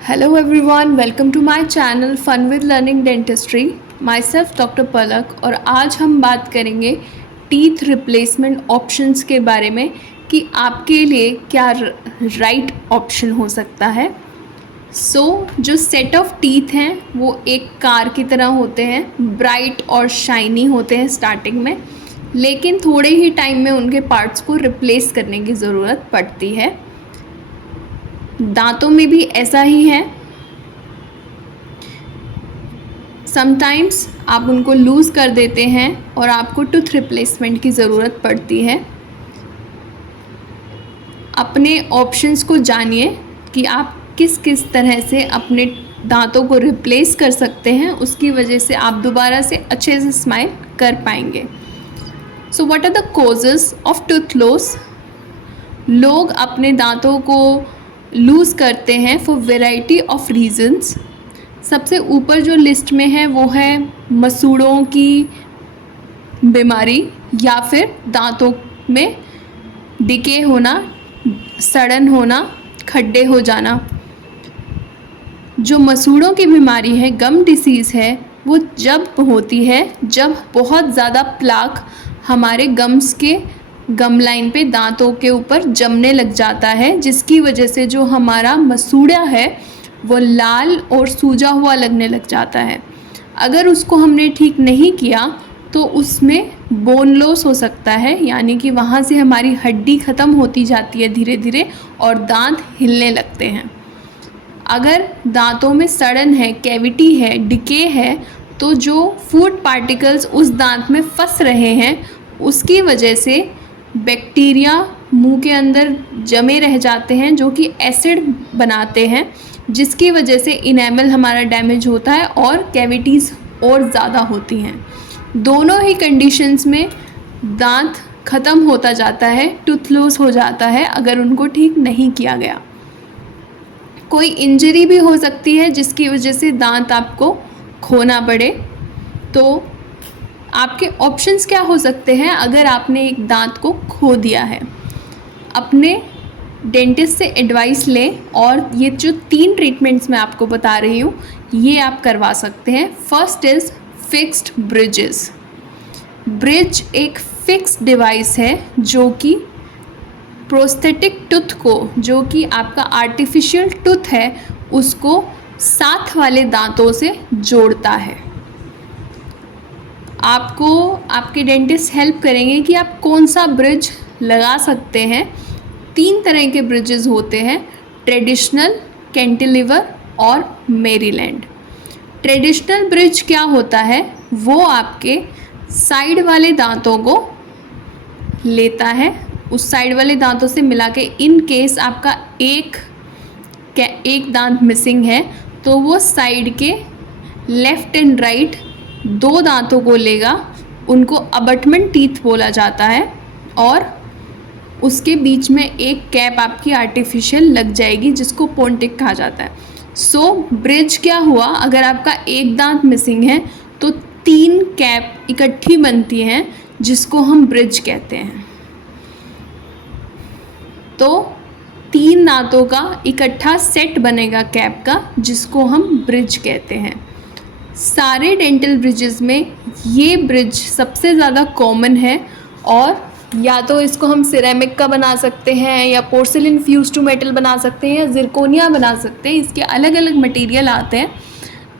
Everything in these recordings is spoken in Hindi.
Hello everyone, welcome to my channel Fun with Learning Dentistry. Myself doctor Palak और आज हम बात करेंगे टीथ रिप्लेसमेंट ऑप्शंस के बारे में कि आपके लिए क्या राइट ऑप्शन हो सकता है। जो सेट ऑफ टीथ हैं वो एक कार की तरह होते हैं, ब्राइट और शाइनी होते हैं स्टार्टिंग में, लेकिन थोड़े ही टाइम में उनके पार्ट्स को रिप्लेस करने की ज़रूरत पड़ती है। दांतों में भी ऐसा ही है। समटाइम्स आप उनको लूज़ कर देते हैं और आपको टूथ रिप्लेसमेंट की ज़रूरत पड़ती है। अपने ऑप्शंस को जानिए कि आप किस किस तरह से अपने दांतों को रिप्लेस कर सकते हैं, उसकी वजह से आप दोबारा से अच्छे से स्माइल कर पाएंगे। So what are the causes of tooth loss? लोग अपने दांतों को लूज़ करते हैं फॉर वेराइटी ऑफ रीज़न्स। सबसे ऊपर जो लिस्ट में है वो है मसूड़ों की बीमारी या फिर दांतों में डिके होना, सड़न होना, खड्डे हो जाना। जो मसूड़ों की बीमारी है, गम डिसीज़ है, वो जब होती है जब बहुत ज़्यादा प्लाक हमारे गम्स के गम लाइन पे दांतों के ऊपर जमने लग जाता है, जिसकी वजह से जो हमारा मसूड़ा है वो लाल और सूजा हुआ लगने लग जाता है। अगर उसको हमने ठीक नहीं किया तो उसमें बोन लॉस हो सकता है, यानी कि वहाँ से हमारी हड्डी ख़त्म होती जाती है धीरे धीरे और दांत हिलने लगते हैं। अगर दांतों में सड़न है, कैविटी है, डिके है, तो जो फूड पार्टिकल्स उस दांत में फंस रहे हैं उसकी वजह से बैक्टीरिया मुंह के अंदर जमे रह जाते हैं जो कि एसिड बनाते हैं, जिसकी वजह से इनेमल हमारा डैमेज होता है और कैविटीज़ और ज़्यादा होती हैं। दोनों ही कंडीशंस में दांत ख़त्म होता जाता है, टूथ लॉस हो जाता है अगर उनको ठीक नहीं किया गया। कोई इंजरी भी हो सकती है जिसकी वजह से दांत आपको खोना पड़े। तो आपके ऑप्शंस क्या हो सकते हैं अगर आपने एक दांत को खो दिया है? अपने डेंटिस्ट से एडवाइस लें और ये जो 3 ट्रीटमेंट्स मैं आपको बता रही हूँ ये आप करवा सकते हैं। First is fixed bridges. Bridge एक फिक्स डिवाइस है जो कि प्रोस्थेटिक टूथ को, जो कि आपका आर्टिफिशियल टूथ है, उसको साथ वाले दांतों से जोड़ता है। आपको आपके डेंटिस्ट हेल्प करेंगे कि आप कौन सा ब्रिज लगा सकते हैं। 3 तरह के ब्रिजेस होते हैं, ट्रेडिशनल, कैंटिलीवर और मेरीलैंड। ट्रेडिशनल ब्रिज क्या होता है? वो आपके साइड वाले दांतों को लेता है, उस साइड वाले दांतों से मिला के, इन केस आपका एक दांत मिसिंग है तो वो साइड के लेफ़्ट एंड राइट 2 दांतों को लेगा, उनको अबटमेंट टीथ बोला जाता है, और उसके बीच में एक कैप आपकी आर्टिफिशियल लग जाएगी जिसको पोंटिक कहा जाता है। ब्रिज क्या हुआ? अगर आपका एक दांत मिसिंग है तो 3 कैप इकट्ठी बनती हैं जिसको हम ब्रिज कहते हैं। तो 3 दांतों का इकट्ठा सेट बनेगा कैप का, जिसको हम ब्रिज कहते हैं। सारे डेंटल ब्रिजेस में ये ब्रिज सबसे ज़्यादा कॉमन है, और या तो इसको हम सिरेमिक का बना सकते हैं या पोर्सिलिन फ्यूज टू मेटल बना सकते हैं या जिरकोनिया बना सकते हैं। इसके अलग अलग मटेरियल आते हैं,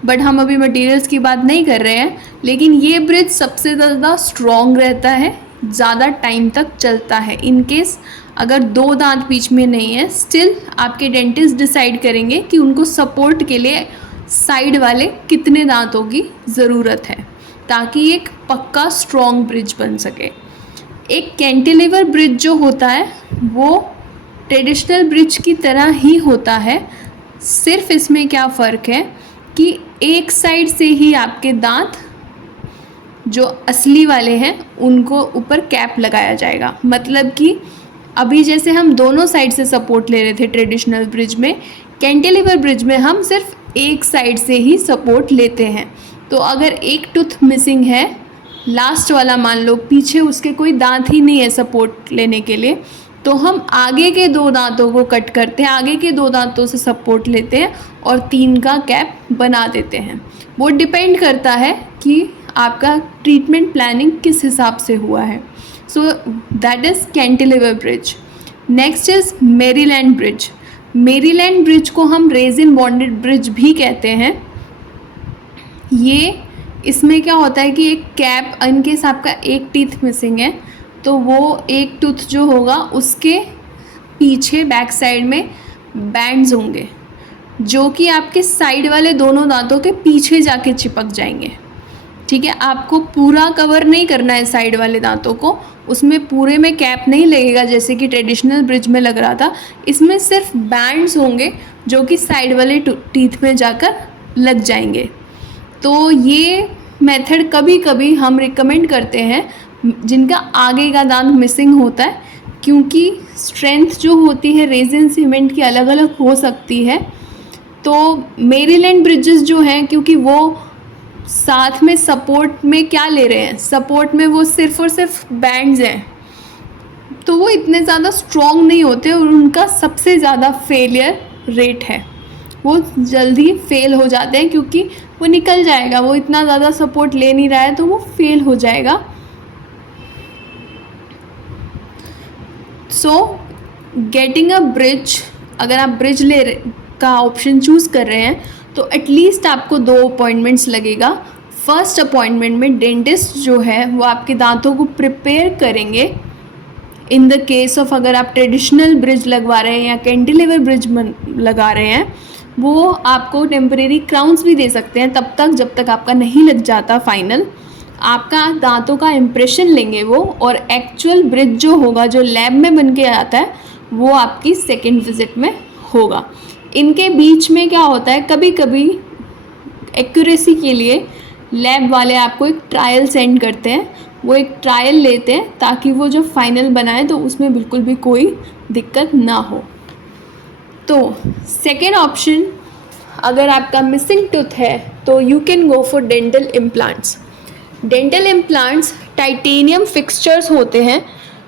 बट हम अभी मटेरियल्स की बात नहीं कर रहे हैं। लेकिन ये ब्रिज सबसे ज़्यादा स्ट्रॉन्ग रहता है, ज़्यादा टाइम तक चलता है। इन केस अगर 2 दांत बीच में नहीं है, स्टिल आपके डेंटिस्ट डिसाइड करेंगे कि उनको सपोर्ट के लिए साइड वाले कितने दांतों की ज़रूरत है, ताकि एक पक्का स्ट्रॉन्ग ब्रिज बन सके। एक कैंटिलीवर ब्रिज जो होता है वो ट्रेडिशनल ब्रिज की तरह ही होता है, सिर्फ इसमें क्या फ़र्क है कि एक साइड से ही आपके दांत जो असली वाले हैं उनको ऊपर कैप लगाया जाएगा। मतलब कि अभी जैसे हम दोनों साइड से सपोर्ट ले रहे थे ट्रेडिशनल ब्रिज में, कैंटिलीवर ब्रिज में हम सिर्फ एक साइड से ही सपोर्ट लेते हैं। तो अगर एक टूथ मिसिंग है, लास्ट वाला मान लो, पीछे उसके कोई दांत ही नहीं है सपोर्ट लेने के लिए, तो हम आगे के 2 दांतों को कट करते हैं, आगे के 2 दांतों से सपोर्ट लेते हैं और 3 का कैप बना देते हैं। वो डिपेंड करता है कि आपका ट्रीटमेंट प्लानिंग किस हिसाब से हुआ है। So that is cantilever bridge. Next is Maryland bridge. Maryland bridge को हम रेजिन बॉन्डेड ब्रिज भी कहते हैं। ये इसमें क्या होता है कि एक कैप, इन केस आपका एक टीथ मिसिंग है तो वो एक टूथ जो होगा उसके पीछे बैक साइड में बैंड्स होंगे जो कि आपके साइड वाले दोनों दांतों के पीछे जाके चिपक जाएंगे। ठीक है, आपको पूरा कवर नहीं करना है साइड वाले दांतों को, उसमें पूरे में कैप नहीं लगेगा जैसे कि ट्रेडिशनल ब्रिज में लग रहा था। इसमें सिर्फ बैंड्स होंगे जो कि साइड वाले टीथ में जाकर लग जाएंगे। तो ये मेथड कभी कभी हम रिकमेंड करते हैं जिनका आगे का दांत मिसिंग होता है, क्योंकि स्ट्रेंथ जो होती है रेजिन सीमेंट की अलग अलग हो सकती है। तो मेरीलैंड ब्रिजेस जो हैं, क्योंकि वो साथ में सपोर्ट में क्या ले रहे हैं, सपोर्ट में वो सिर्फ और सिर्फ बैंड्स हैं, तो वो इतने ज़्यादा स्ट्रॉन्ग नहीं होते और उनका सबसे ज़्यादा फेलियर रेट है। वो जल्दी फेल हो जाते हैं क्योंकि वो निकल जाएगा, वो इतना ज़्यादा सपोर्ट ले नहीं रहा है तो वो फेल हो जाएगा। सो गेटिंग अ ब्रिज, अगर आप ब्रिज का ऑप्शन चूज़ कर रहे हैं तो एटलीस्ट आपको 2 अपॉइंटमेंट्स लगेगा। फर्स्ट अपॉइंटमेंट में डेंटिस्ट जो है वो आपके दांतों को प्रिपेयर करेंगे। इन द केस ऑफ अगर आप ट्रेडिशनल ब्रिज लगवा रहे हैं या कैंटिलीवर ब्रिज लगा रहे हैं, वो आपको टेम्परेरी क्राउन्स भी दे सकते हैं तब तक जब तक आपका नहीं लग जाता फाइनल। आपका दांतों का इम्प्रेशन लेंगे वो, और एक्चुअल ब्रिज जो होगा जो लैब में बन के आता है वो आपकी सेकेंड विजिट में होगा। इनके बीच में क्या होता है, कभी कभी एक्यूरेसी के लिए लैब वाले आपको एक ट्रायल सेंड करते हैं, वो एक ट्रायल लेते हैं ताकि वो जो फाइनल बनाए तो उसमें बिल्कुल भी कोई दिक्कत ना हो। तो सेकेंड ऑप्शन, अगर आपका मिसिंग टूथ है तो you can go for dental implants. Dental implants titanium fixtures होते हैं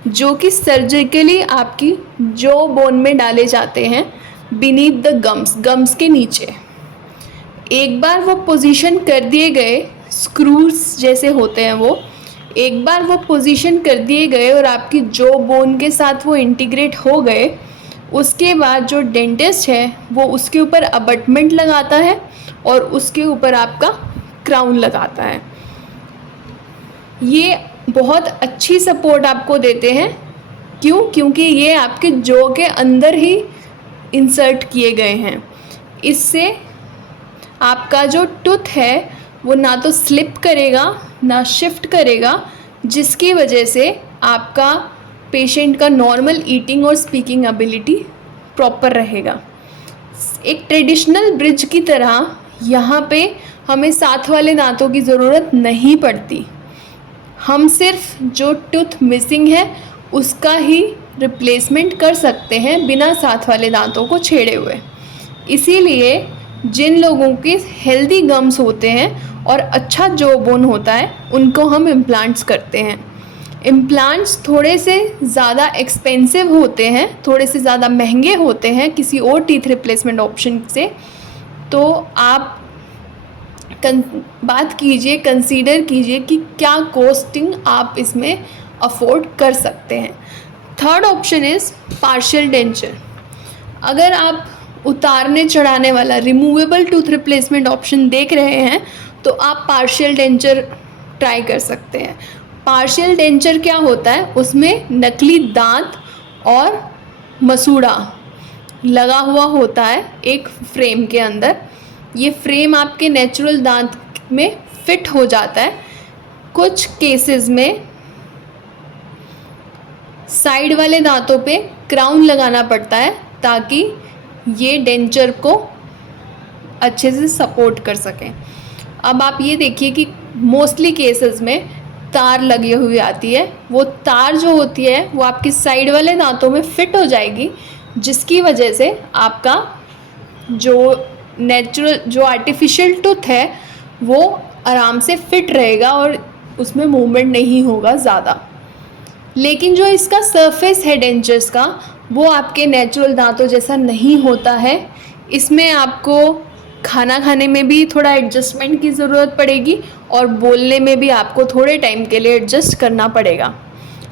जो कि सर्जिकली आपकी जॉ बोन में डाले जाते हैं बीनीथ द गम्स के नीचे। एक बार वो पोजीशन कर दिए गए, स्क्रूज जैसे होते हैं वो, एक बार वो पोजीशन कर दिए गए और आपकी जॉ बोन के साथ वो इंटीग्रेट हो गए, उसके बाद जो डेंटिस्ट है वो उसके ऊपर अबटमेंट लगाता है और उसके ऊपर आपका क्राउन लगाता है। ये बहुत अच्छी सपोर्ट आपको देते हैं। क्यों? क्योंकि ये आपके जॉ के अंदर ही इंसर्ट किए गए हैं। इससे आपका जो टूथ है वो ना तो स्लिप करेगा ना शिफ्ट करेगा, जिसकी वजह से आपका पेशेंट का नॉर्मल ईटिंग और स्पीकिंग एबिलिटी प्रॉपर रहेगा। एक ट्रेडिशनल ब्रिज की तरह यहाँ पे हमें साथ वाले दांतों की ज़रूरत नहीं पड़ती। हम सिर्फ जो टूथ मिसिंग है उसका ही रिप्लेसमेंट कर सकते हैं बिना साथ वाले दांतों को छेड़े हुए। इसीलिए जिन लोगों के हेल्दी गम्स होते हैं और अच्छा जॉ बोन होता है उनको हम इम्प्लांट्स करते हैं। इम्प्लांट्स थोड़े से ज़्यादा एक्सपेंसिव होते हैं, थोड़े से ज़्यादा महंगे होते हैं किसी और टीथ रिप्लेसमेंट ऑप्शन से। तो आप बात कीजिए, कंसीडर कीजिए कि क्या कॉस्टिंग आप इसमें अफोर्ड कर सकते हैं। Third option is partial denture. अगर आप उतारने चढ़ाने वाला रिमूवेबल टूथ रिप्लेसमेंट ऑप्शन देख रहे हैं तो आप पार्शियल डेंचर ट्राई कर सकते हैं। पार्शियल डेंचर क्या होता है, उसमें नकली दांत और मसूड़ा लगा हुआ होता है एक फ्रेम के अंदर। ये फ्रेम आपके नेचुरल दांत में फिट हो जाता है। कुछ केसेस में साइड वाले दांतों पे क्राउन लगाना पड़ता है ताकि ये डेंचर को अच्छे से सपोर्ट कर सकें। अब आप ये देखिए कि मोस्टली केसेस में तार लगी हुई आती है, वो तार जो होती है वो आपके साइड वाले दांतों में फिट हो जाएगी, जिसकी वजह से आपका जो नेचुरल जो आर्टिफिशियल टूथ है वो आराम से फिट रहेगा और उसमें मूवमेंट नहीं होगा ज़्यादा। लेकिन जो इसका सरफेस है डेंचर्स का, वो आपके नेचुरल दांतों जैसा नहीं होता है। इसमें आपको खाना खाने में भी थोड़ा एडजस्टमेंट की ज़रूरत पड़ेगी और बोलने में भी आपको थोड़े टाइम के लिए एडजस्ट करना पड़ेगा।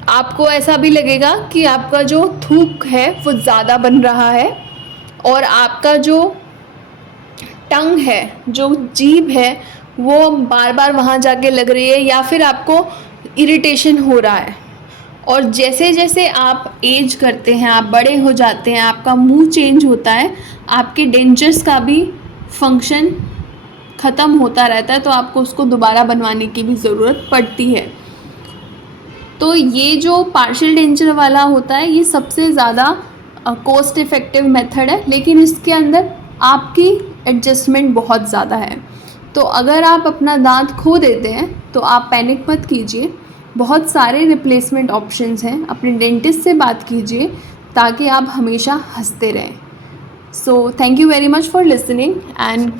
आपको ऐसा भी लगेगा कि आपका जो थूक है वो ज़्यादा बन रहा है और आपका जो टंग है, जो जीभ है, वो बार बार वहाँ जाके लग रही है या फिर आपको इरिटेशन हो रहा है। और जैसे जैसे आप एज करते हैं, आप बड़े हो जाते हैं, आपका मुंह चेंज होता है, आपके डेंचर्स का भी फंक्शन ख़त्म होता रहता है, तो आपको उसको दोबारा बनवाने की भी ज़रूरत पड़ती है। तो ये जो पार्शियल डेंचर वाला होता है, ये सबसे ज़्यादा कॉस्ट इफ़ेक्टिव मेथड है, लेकिन इसके अंदर आपकी एडजस्टमेंट बहुत ज़्यादा है। तो अगर आप अपना दांत खो देते हैं तो आप पैनिक मत कीजिए, बहुत सारे रिप्लेसमेंट ऑप्शंस हैं। अपने डेंटिस्ट से बात कीजिए ताकि आप हमेशा हंसते रहें। So thank you very much for listening and